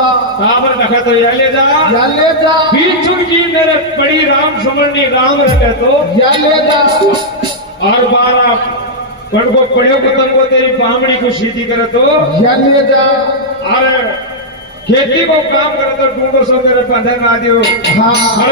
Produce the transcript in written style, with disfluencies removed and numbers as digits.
हाँ काबर रखे तो या ले जा बीचुन की मेरे बड़ी राम समरनी राम रखे तो या ले जा और 12 पण को पड़ियो पतंग को तेरी पामड़ी को सीधी करे तो या ले जा अरे खेती को काम करे तो ढूंढो सो मेरे बंधन आदि हो हाँ